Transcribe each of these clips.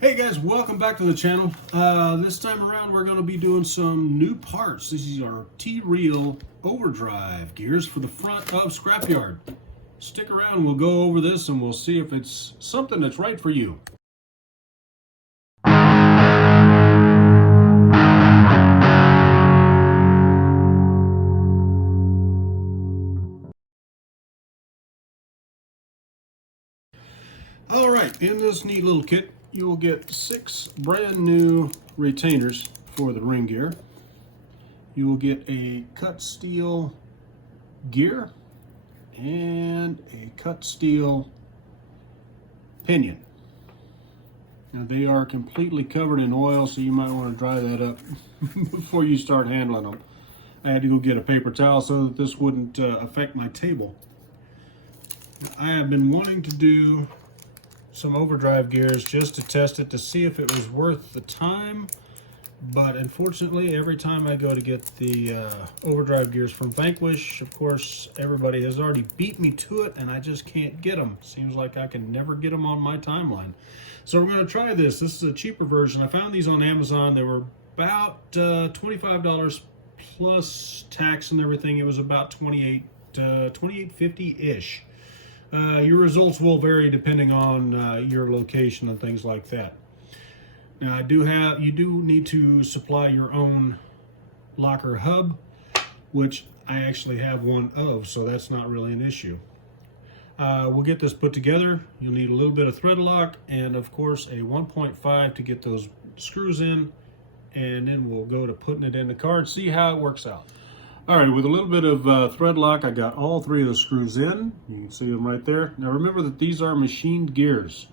Hey guys, welcome back to the channel. This time around we're going to be doing some new parts. These are Treal overdrive gears for the front of Scrapyard. Stick around, we'll go over this and we'll see if it's something that's right for you. Alright, in this neat little kit you will get 6 brand new retainers for the ring gear. You will get a cut steel gear and a cut steel pinion. Now they are completely covered in oil, so you might want to dry that up before you start handling them. I had to go get a paper towel so that this wouldn't affect my table. I have been wanting to do some overdrive gears just to test it to see if it was worth the time, but unfortunately every time I go to get the overdrive gears from Vanquish, of course everybody has already beat me to it and I just can't get them. Seems like I can never get them on my timeline. So we're going to try this. This is a cheaper version. I found these on Amazon. They were about $25 plus tax and everything. It was about $28.50-ish. Your results will vary depending on your location and things like that. Now you do need to supply your own locker hub, which I actually have one of, so that's not really an issue. We'll get this put together. You'll need a little bit of thread lock and of course a 1.5 to get those screws in, and then we'll go to putting it in the car and see how it works out. All right, with a little bit of thread lock, I got all 3 of the screws in. You can see them right there. Now remember that these are machined gears.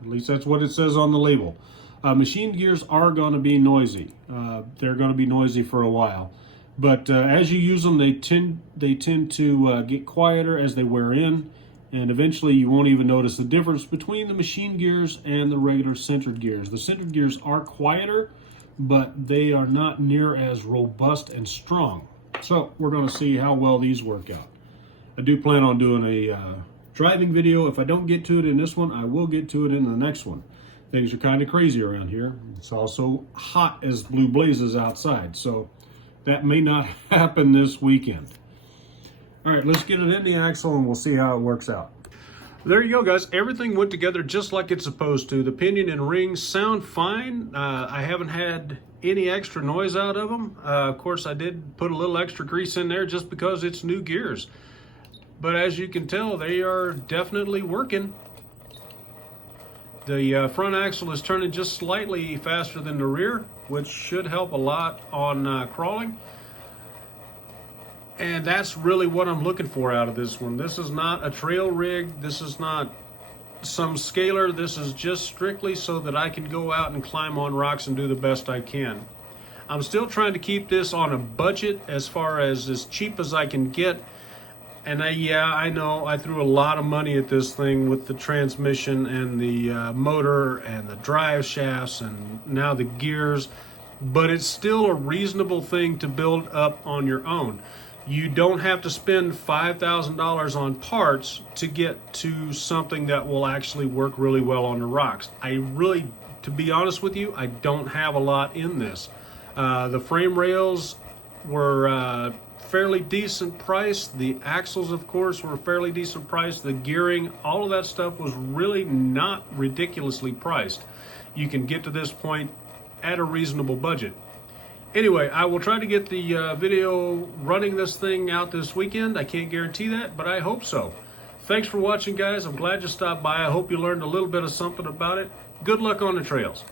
At least that's what it says on the label. Machined gears are going to be noisy. They're going to be noisy for a while. But as you use them, they tend to get quieter as they wear in. And eventually you won't even notice the difference between the machined gears and the regular centered gears. The centered gears are quieter, but they are not near as robust and strong. So we're going to see how well these work out. I do plan on doing a driving video. If I don't get to it in this one, I will get to it in the next one. Things are kind of crazy around here. It's also hot as blue blazes outside, so that may not happen this weekend. All right, let's get it in the axle and we'll see how it works out. There you go, guys. Everything went together just like it's supposed to. The pinion and rings sound fine. I haven't had any extra noise out of them. Of course, I did put a little extra grease in there just because it's new gears. But as you can tell, they are definitely working. The front axle is turning just slightly faster than the rear, which should help a lot on crawling. And that's really what I'm looking for out of this one. This is not a trail rig. This is not some scaler. This is just strictly so that I can go out and climb on rocks and do the best I can. I'm still trying to keep this on a budget as far as cheap as I can get. And I know I threw a lot of money at this thing with the transmission and the motor and the drive shafts and now the gears, but it's still a reasonable thing to build up on your own. You don't have to spend $5,000 on parts to get to something that will actually work really well on the rocks. To be honest with you, I don't have a lot in this. The frame rails were fairly decent price. The axles, of course, were fairly decent price. The gearing, all of that stuff was really not ridiculously priced. You can get to this point at a reasonable budget. Anyway, I will try to get the video running this thing out this weekend. I can't guarantee that, but I hope so. Thanks for watching, guys. I'm glad you stopped by. I hope you learned a little bit of something about it. Good luck on the trails.